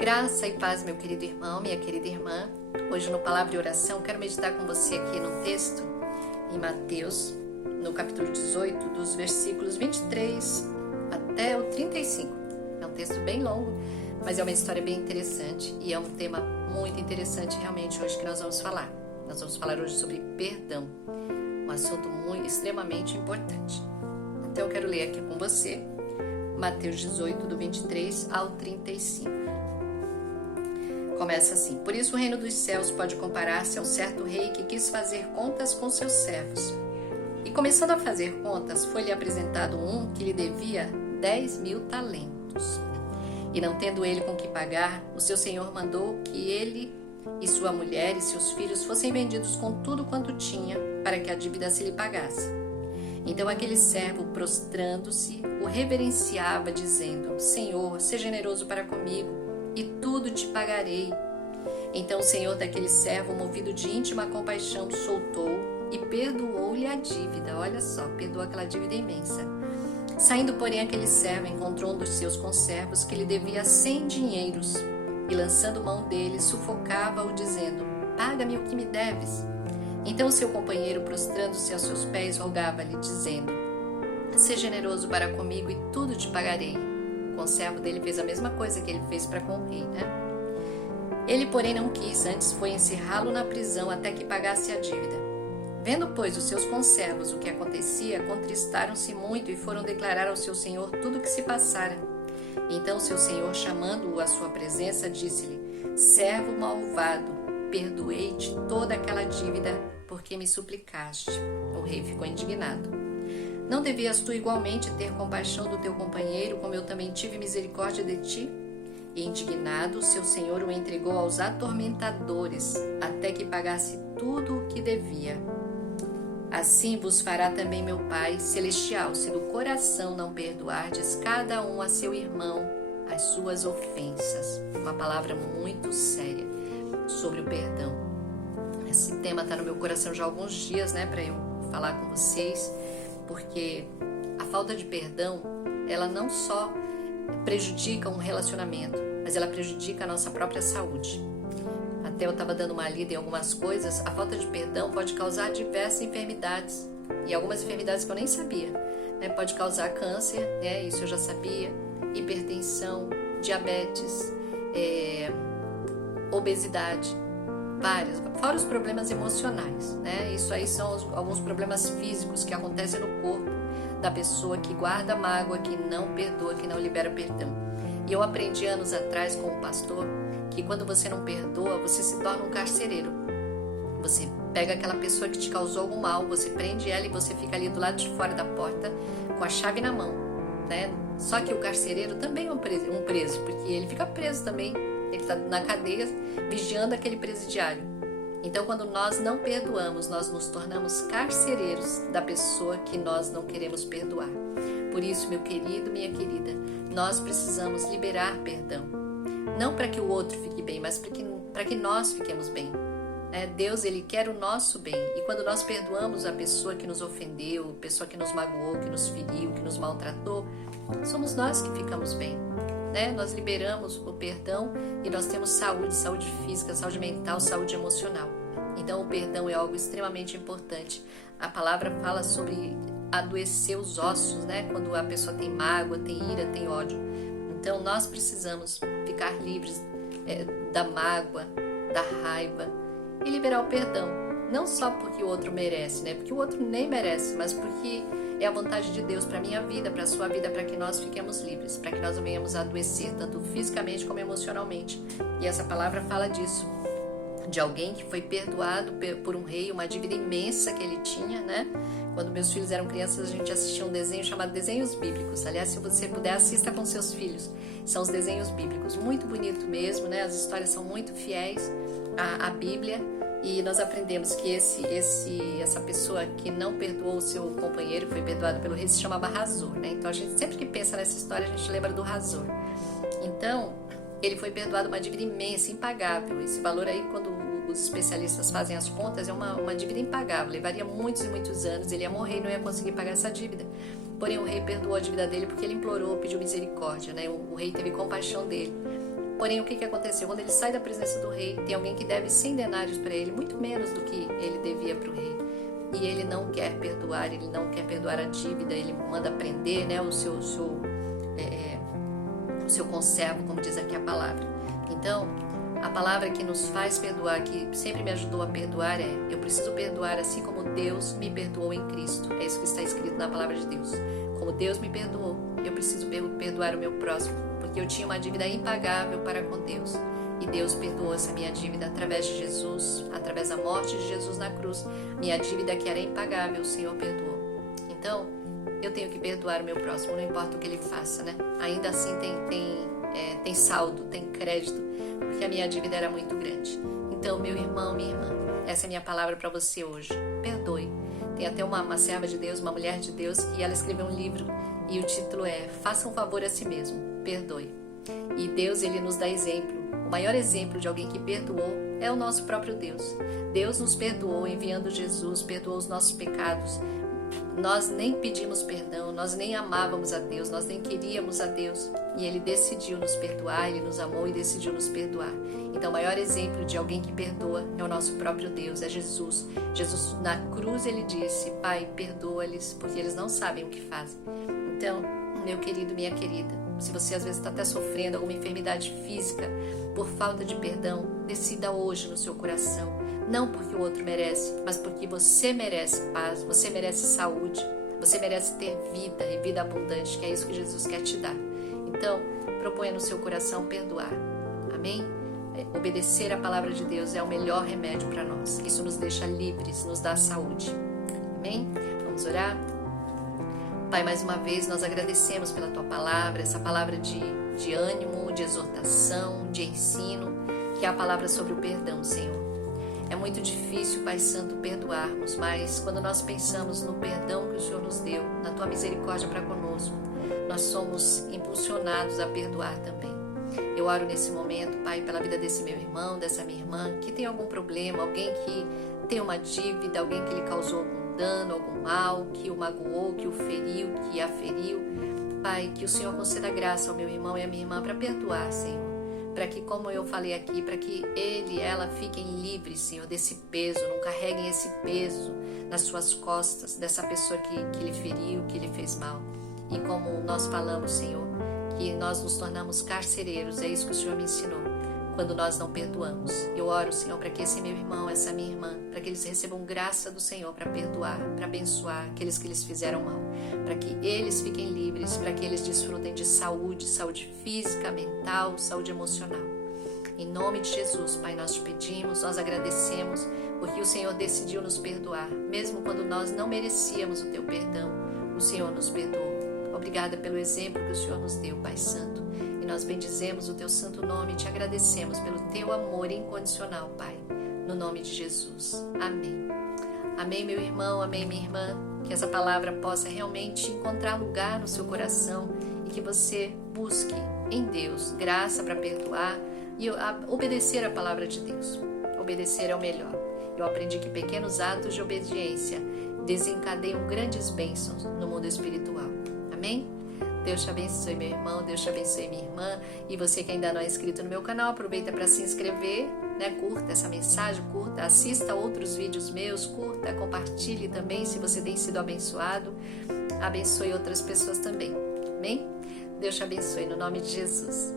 Graça e paz, meu querido irmão, minha querida irmã. Hoje no Palavra e Oração, quero meditar com você aqui no texto, em Mateus, no capítulo 18, dos versículos 23 até o 35. É um texto bem longo, mas é uma história bem interessante e é um tema muito interessante realmente hoje que nós vamos falar. Nós vamos falar hoje sobre perdão, um assunto extremamente importante. Então eu quero ler aqui com você, Mateus 18, do 23 ao 35. Começa assim: Por isso o reino dos céus pode comparar-se a um certo rei que quis fazer contas com seus servos. E começando a fazer contas, foi-lhe apresentado um que lhe devia 10.000 talentos. E não tendo ele com que pagar, o seu senhor mandou que ele e sua mulher e seus filhos fossem vendidos com tudo quanto tinha, para que a dívida se lhe pagasse. Então aquele servo, prostrando-se, o reverenciava, dizendo: Senhor, seja generoso para comigo, e tudo te pagarei. Então o senhor daquele servo, movido de íntima compaixão, soltou e perdoou-lhe a dívida. Olha só, perdoou aquela dívida imensa. Saindo, porém, aquele servo encontrou um dos seus conservos que lhe devia 100 dinheiros, e lançando mão dele, sufocava-o, dizendo: Paga-me o que me deves. Então o seu companheiro, prostrando-se aos seus pés, rogava-lhe, dizendo: Seja generoso para comigo, e tudo te pagarei. O conservo dele fez a mesma coisa que ele fez para com o rei, né? Ele, porém, não quis, antes foi encerrá-lo na prisão até que pagasse a dívida. Vendo, pois, os seus conservos o que acontecia, contristaram-se muito e foram declarar ao seu senhor tudo o que se passara. Então seu senhor, chamando-o à sua presença, disse-lhe: Servo malvado, perdoei-te toda aquela dívida porque me suplicaste. O rei ficou indignado. Não devias tu igualmente ter compaixão do teu companheiro, como eu também tive misericórdia de ti? E indignado, seu senhor o entregou aos atormentadores, até que pagasse tudo o que devia. Assim vos fará também meu Pai celestial, se do coração não perdoardes cada um a seu irmão as suas ofensas. Uma palavra muito séria sobre o perdão. Esse tema está no meu coração já há alguns dias, né, para eu falar com vocês, porque a falta de perdão, ela não só prejudica um relacionamento, mas ela prejudica a nossa própria saúde. Até eu estava dando uma lida em algumas coisas. A falta de perdão pode causar diversas enfermidades, e algumas enfermidades que eu nem sabia, né? Pode causar câncer, né? Isso eu já sabia, hipertensão, diabetes, obesidade, vários, fora os problemas emocionais, né? Isso aí são alguns problemas físicos que acontecem no corpo da pessoa que guarda mágoa, que não perdoa, que não libera perdão. E eu aprendi anos atrás com um pastor que quando você não perdoa, você se torna um carcereiro. Você pega aquela pessoa que te causou algum mal, você prende ela e você fica ali do lado de fora da porta com a chave na mão, né? Só que o carcereiro também é um preso, porque ele fica preso também. Ele está na cadeia vigiando aquele presidiário. Então, quando nós não perdoamos, nós nos tornamos carcereiros da pessoa que nós não queremos perdoar. Por isso, meu querido, minha querida, nós precisamos liberar perdão. Não para que o outro fique bem, mas para que nós fiquemos bem. Deus, Ele quer o nosso bem. E quando nós perdoamos a pessoa que nos ofendeu, a pessoa que nos magoou, que nos feriu, que nos maltratou, somos nós que ficamos bem. Nós liberamos o perdão e nós temos saúde física, saúde mental, saúde emocional. Então o perdão é algo extremamente importante. A palavra fala sobre adoecer os ossos, né? Quando a pessoa tem mágoa, tem ira, tem ódio. Então nós precisamos ficar livres da mágoa, da raiva e liberar o perdão. Não só porque o outro merece, né? Porque o outro nem merece, mas porque é a vontade de Deus para a minha vida, para a sua vida, para que nós fiquemos livres, para que nós não venhamos a adoecer, tanto fisicamente como emocionalmente. E essa palavra fala disso, de alguém que foi perdoado por um rei, uma dívida imensa que ele tinha, né? Quando meus filhos eram crianças, a gente assistia um desenho chamado Desenhos Bíblicos. Aliás, se você puder, assista com seus filhos. São os desenhos bíblicos, muito bonito mesmo, né? As histórias são muito fiéis à Bíblia. E nós aprendemos que essa pessoa que não perdoou o seu companheiro, foi perdoado pelo rei, se chamava Razor, né? Então a gente sempre que pensa nessa história, a gente lembra do Razor. Então, ele foi perdoado uma dívida imensa, impagável. Esse valor aí, quando os especialistas fazem as contas, é uma dívida impagável. Levaria muitos e muitos anos, ele ia morrer e não ia conseguir pagar essa dívida. Porém, o rei perdoou a dívida dele porque ele implorou, pediu misericórdia, né? O rei teve compaixão dele. Porém, o que aconteceu? Quando ele sai da presença do rei, tem alguém que deve 100 denários para ele, muito menos do que ele devia para o rei. E ele não quer perdoar, ele não quer perdoar a dívida, ele manda prender, né, o seu conservo, como diz aqui a palavra. Então, a palavra que nos faz perdoar, que sempre me ajudou a perdoar, é: eu preciso perdoar assim como Deus me perdoou em Cristo. É isso que está escrito na palavra de Deus. Como Deus me perdoou, eu preciso perdoar o meu próximo, porque eu tinha uma dívida impagável para com Deus. E Deus perdoou essa minha dívida através de Jesus, através da morte de Jesus na cruz. Minha dívida que era impagável, o Senhor perdoou. Então, eu tenho que perdoar o meu próximo, não importa o que ele faça, né? Ainda assim tem saldo, tem crédito, porque a minha dívida era muito grande. Então, meu irmão, minha irmã, essa é a minha palavra para você hoje. Perdoe. Tem até uma serva de Deus, uma mulher de Deus, que ela escreveu um livro e o título é Faça um Favor a Si Mesmo, Perdoe. E Deus, ele nos dá exemplo. O maior exemplo de alguém que perdoou é o nosso próprio Deus. Deus nos perdoou enviando Jesus, perdoou os nossos pecados. Nós nem pedimos perdão, nós nem amávamos a Deus, nós nem queríamos a Deus. E Ele decidiu nos perdoar, Ele nos amou e decidiu nos perdoar. Então o maior exemplo de alguém que perdoa é o nosso próprio Deus, é Jesus. Jesus na cruz, Ele disse: Pai, perdoa-lhes, porque eles não sabem o que fazem. Então, meu querido, minha querida, se você às vezes está até sofrendo alguma enfermidade física por falta de perdão, decida hoje no seu coração. Não porque o outro merece, mas porque você merece paz, você merece saúde, você merece ter vida e vida abundante, que é isso que Jesus quer te dar. Então, proponha no seu coração perdoar. Amém? Obedecer a palavra de Deus é o melhor remédio para nós. Isso nos deixa livres, nos dá saúde. Amém? Vamos orar? Pai, mais uma vez nós agradecemos pela Tua palavra, essa palavra de ânimo, de exortação, de ensino, que é a palavra sobre o perdão, Senhor. É muito difícil, Pai Santo, perdoarmos, mas quando nós pensamos no perdão que o Senhor nos deu, na Tua misericórdia para conosco, nós somos impulsionados a perdoar também. Eu oro nesse momento, Pai, pela vida desse meu irmão, dessa minha irmã, que tem algum problema, alguém que tem uma dívida, alguém que lhe causou algum dano, algum mal, que o magoou, que o feriu, que a feriu. Pai, que o Senhor conceda graça ao meu irmão e à minha irmã para perdoar, Senhor. Para que, como eu falei aqui, para que ele e ela fiquem livres, Senhor, desse peso, não carreguem esse peso nas suas costas, dessa pessoa que lhe feriu, que lhe fez mal. E como nós falamos, Senhor, que nós nos tornamos carcereiros, é isso que o Senhor me ensinou, quando nós não perdoamos. Eu oro, Senhor, para que esse meu irmão, essa minha irmã, para que eles recebam graça do Senhor para perdoar, para abençoar aqueles que lhes fizeram mal, para que eles fiquem livres, para que eles desfrutem de saúde física, mental, saúde emocional. Em nome de Jesus, Pai, nós te pedimos, nós agradecemos, porque o Senhor decidiu nos perdoar, mesmo quando nós não merecíamos o Teu perdão, o Senhor nos perdoou. Obrigada pelo exemplo que o Senhor nos deu, Pai Santo. E nós bendizemos o Teu santo nome e te agradecemos pelo Teu amor incondicional, Pai. No nome de Jesus. Amém. Amém, meu irmão, amém, minha irmã. Que essa palavra possa realmente encontrar lugar no seu coração e que você busque em Deus graça para perdoar e obedecer a palavra de Deus. Obedecer é o melhor. Eu aprendi que pequenos atos de obediência desencadeiam grandes bênçãos no mundo espiritual. Amém? Deus te abençoe, meu irmão, Deus te abençoe, minha irmã. E você que ainda não é inscrito no meu canal, aproveita para se inscrever, né? Curta essa mensagem, curta, assista outros vídeos meus, curta, compartilhe também se você tem sido abençoado. Abençoe outras pessoas também. Amém? Deus te abençoe no nome de Jesus.